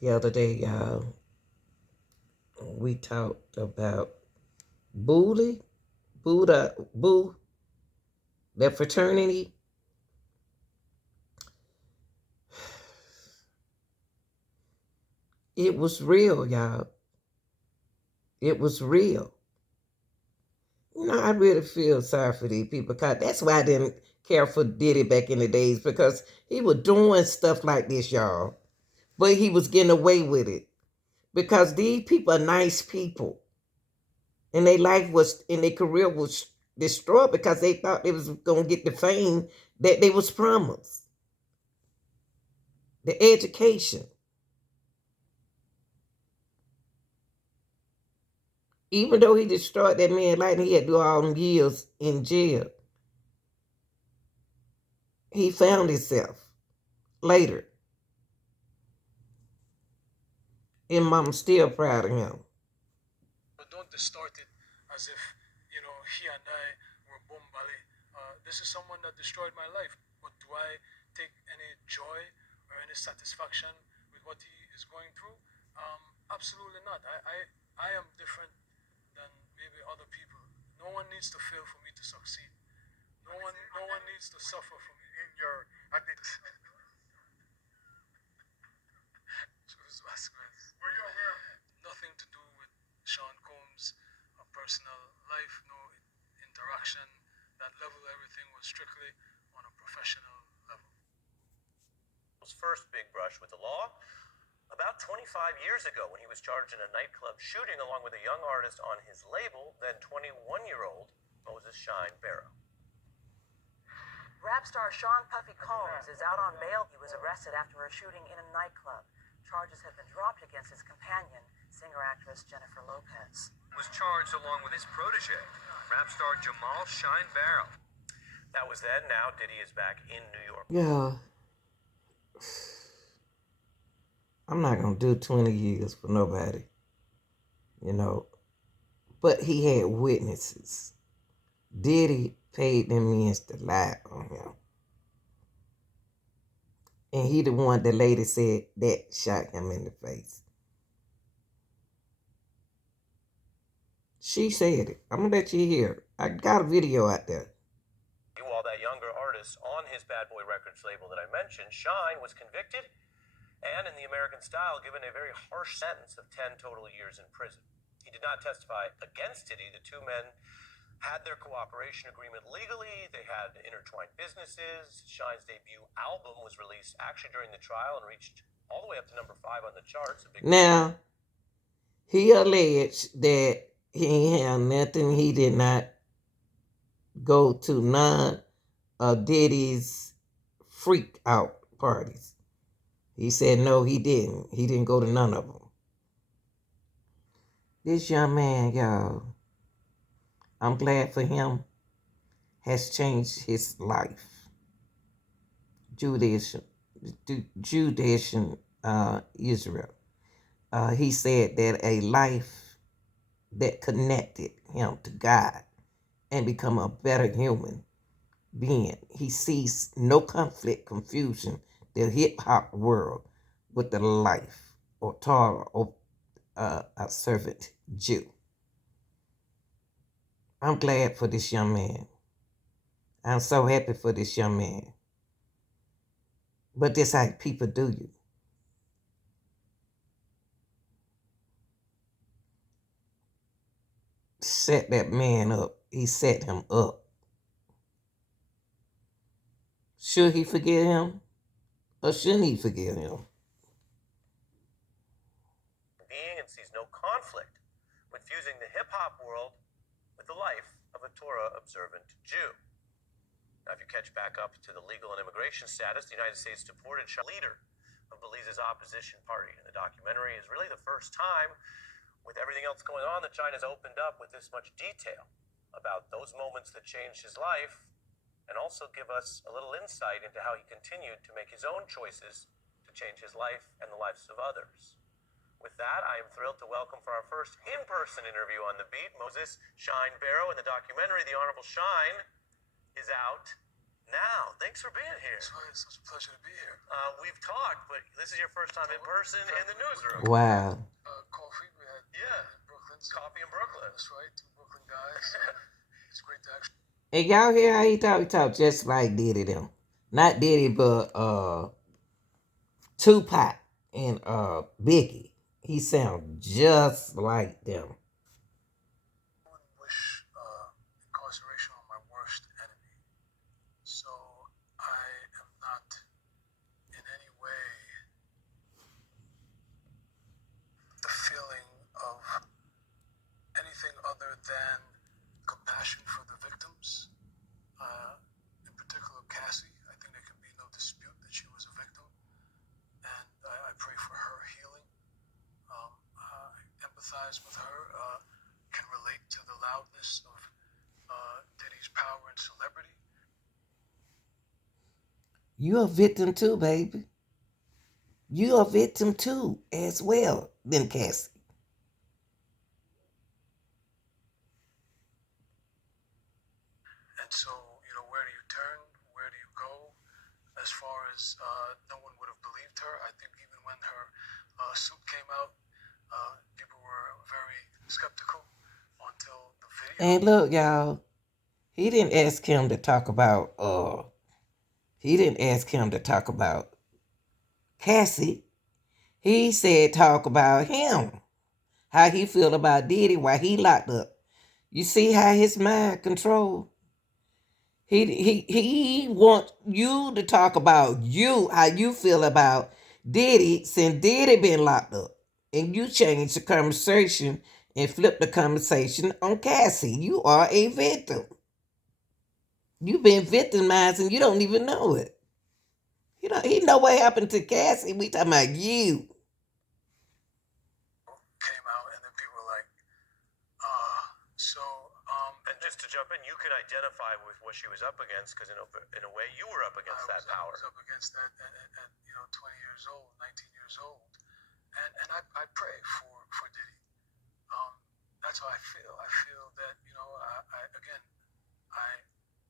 The other day, we talked about Buddha, Boo, that fraternity. It was real, y'all. It was real. I really feel sorry for these people because that's why I didn't care for Diddy back in the days because he was doing stuff like this, y'all. But he was getting away with it because these people are nice people. And their life was, and their career was destroyed because they thought they was going to get the fame that they was promised. The education. Even though he destroyed that man's life and he had to do all them years in jail, he found himself later. And I'm still proud of him. But don't distort it as if, he and I were bombali. This is someone that destroyed my life. But do I take any joy or any satisfaction with what he is going through? Absolutely not. I am different than maybe other people. No one needs to fail for me to succeed. No one needs to suffer for me. In your Jules Vasquez. Were you aware of nothing to do with Sean Combs' personal life, no interaction. That level, everything was strictly on a professional level. His first big brush with the law about 25 years ago when he was charged in a nightclub shooting along with a young artist on his label, then 21-year-old Moses Shyne Barrow. Rap star Sean Puffy Combs is out on bail. He was arrested after a shooting in a nightclub. Charges have been dropped against his companion, singer-actress Jennifer Lopez. Was charged along with his protege, rap star Jamal Shyne Barrow. That was then. Now Diddy is back in New York. Yeah. I'm not going to do 20 years for nobody, But he had witnesses. Diddy paid them men to lie on him. And he the one the lady said that shot him in the face. She said it. I'm going to let you hear it. I got a video out there. While that younger artist on his Bad Boy Records label that I mentioned, Shyne, was convicted and, in the American style, given a very harsh sentence of 10 total years in prison. He did not testify against Diddy. The two men had their cooperation agreement legally. They had intertwined businesses. Shyne's debut album was released actually during the trial and reached all the way up to number 5 on the charts. Now, he alleged that he ain't had nothing. He did not go to none of Diddy's freak out parties. He said no, he didn't. He didn't go to none of them. This young man, y'all, I'm glad for him, has changed his life. Judaism, Israel. He said that a life that connected him to God and become a better human being. He sees no conflict, confusion, the hip hop world with the life or Torah or a servant Jew. I'm glad for this young man. I'm so happy for this young man. But this how people do you. Set that man up. He set him up. Should he forgive him? Or shouldn't he forgive him? Being and sees no conflict with fusing the hip-hop world with the life of a Torah-observant Jew. Now, if you catch back up to the legal and immigration status, the United States deported leader of Belize's opposition party. And the documentary is really the first time, with everything else going on, that China's opened up with this much detail about those moments that changed his life, and also give us a little insight into how he continued to make his own choices to change his life and the lives of others. With that, I am thrilled to welcome for our first in-person interview on The Beat, Moses Shyne Barrow. In the documentary, The Honorable Shyne is out now. Thanks for being here. That's right. It's such a pleasure to be here. We've talked, but this is your first time in person in the newsroom. Wow. Coffee we had in Brooklyn. Coffee in Brooklyn. That's right. Two Brooklyn guys. It's great to actually. And y'all hear how he talk? He talk just like Diddy them. Not Diddy, but Tupac and Biggie. He sound just like them. I wouldn't wish incarceration on my worst enemy. So I am not in any way the feeling of anything other than compassion for the victims. In particular, Cassie. I think there can be no dispute that she was a victim, and I pray for her healing. I empathize with her. Can relate to the loudness of Diddy's power and celebrity. You a victim too, baby. You a victim too, as well, then Cassie. And so, where do you turn? Where do you go? As far as no one would have believed her. I think even when her suit came out, people were very skeptical until the video. And look, y'all, he didn't ask him to talk about Cassie. He said talk about him. How he feel about Diddy while he locked up. You see how his mind controlled? He wants you to talk about you, how you feel about Diddy since Diddy been locked up. And you change the conversation and flip the conversation on Cassie. You are a victim. You've been victimized and you don't even know it. He know what happened to Cassie. We talking about you. Came out, and then people were like, And just to jump in, you can identify with what she was up against because in a way you were up against that power. I was up against that at 20 years old, 19 years old, and I pray for Diddy. That's how I feel. I feel that I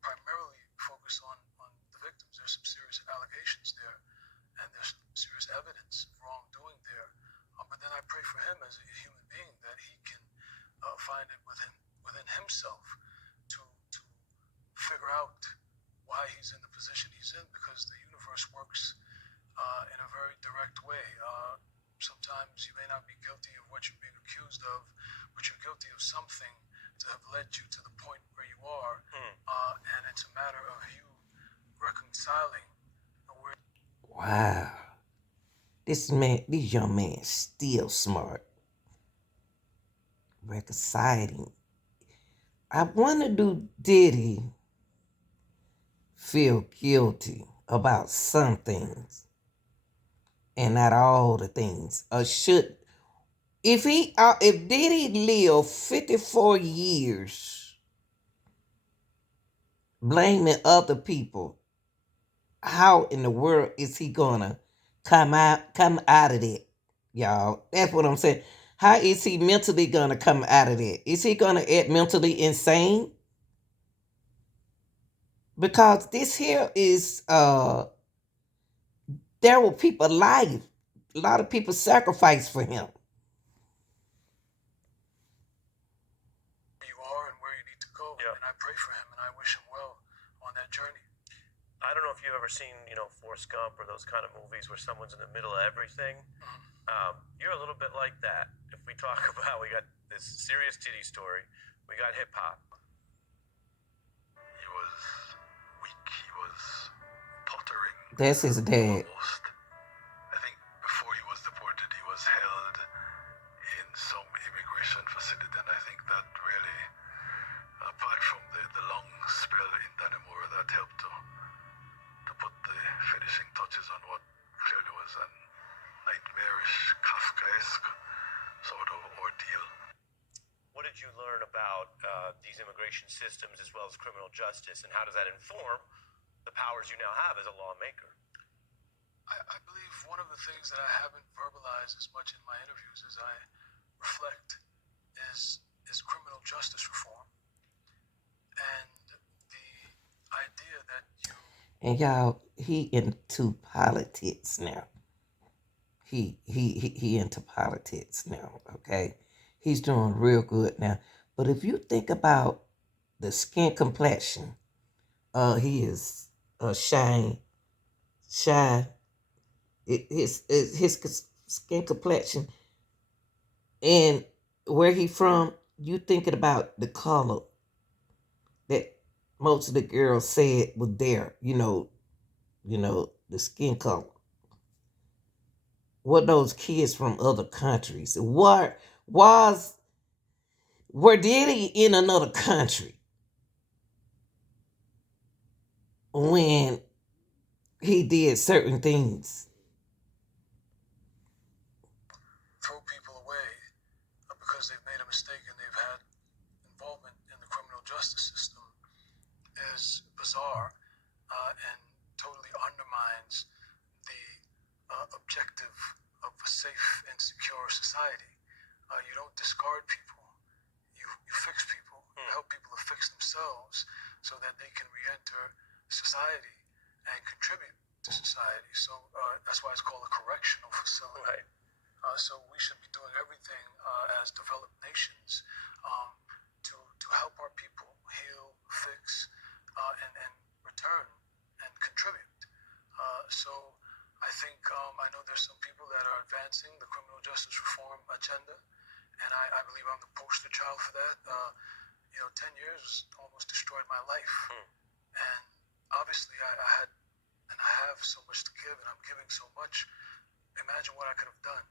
primarily focus on the victims. There's some serious allegations there, and there's some serious evidence of wrongdoing there. But then I pray for him as a human being that he can find it within himself to figure out why he's in the position he's in, because the universe works in a very direct way. Sometimes you may not be guilty of what you're being accused of, but you're guilty of something to have led you to the point where you are, and it's a matter of you reconciling. Wow. This young man still smart. Reconciling. I wonder, do Diddy feel guilty about some things and not all the things? Or should, if Diddy lived 54 years blaming other people, how in the world is he gonna come out of it, y'all? That's what I'm saying. How is he mentally gonna come out of it? Is he gonna act mentally insane? Because this here is there were people alive. A lot of people sacrificed for him. You are and where you need to go, and I pray for him and I wish him well on that journey. I don't know if you've ever seen, Forrest Gump or those kind of movies where someone's in the middle of everything. You're a little bit like that. If we talk about, we got this serious Diddy story, we got hip hop. He was weak. He was tottering. That's his dad. Almost. I think before he was deported, he was held in some immigration facility, and I think that really, apart from the long spell in Dannemora, that helped to put the finishing touches on what clearly was a nightmarish, Kafkaesque sort of ordeal. What did you learn about these immigration systems as well as criminal justice, and how does that inform the powers you now have as a lawmaker? I believe one of the things that I haven't verbalized as much in my interviews as I reflect is criminal justice reform, and the idea that you And y'all, he into politics now. He into politics now. Okay, he's doing real good now. But if you think about the skin complexion, he is Shyne. Shy. His skin complexion and where he from. You thinking about the color that most of the girls said was there. The skin color. What those kids from other countries? What was where did he in another country when he did certain things? Throw people away because they've made a mistake and they've had involvement in the criminal justice system is bizarre and totally undermines the objective of a safe and secure society. You don't discard people. You fix people. You help people to fix themselves so that they can re-enter society and contribute to society. So that's why it's called a correctional facility. Right. So we should be doing everything as developed nations to help our people heal, fix, and return and contribute. So I think I know there's some people that are advancing the criminal justice reform agenda, and I believe I'm the poster child for that. 10 years almost destroyed my life, and obviously I had and I have so much to give, and I'm giving so much. Imagine what I could have done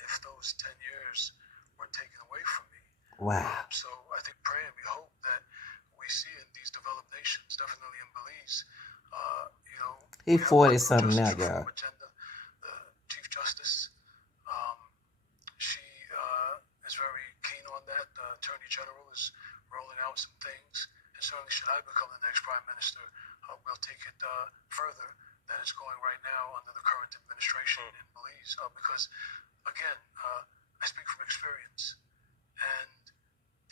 if those 10 years were taken away from me. Wow. So I think, pray and we hope that we see in these developed nations, definitely in Belize, He we have a 40 criminal something now, justice reform y'all. agenda. The Chief Justice, she is very keen on that. The Attorney General is rolling out some things, and certainly should I become the next Prime Minister, we'll take it further than it's going right now under the current administration in Belize. Because, again, I speak from experience, and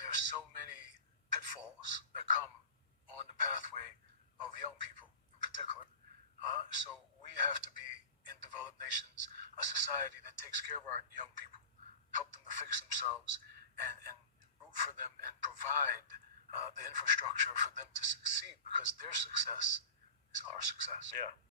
there's so many pitfalls that come on the pathway of young people in particular. So we have to be in developed nations a society that takes care of our young people, help them to fix themselves, and root for them and provide the infrastructure for them to succeed, because their success is our success. Yeah.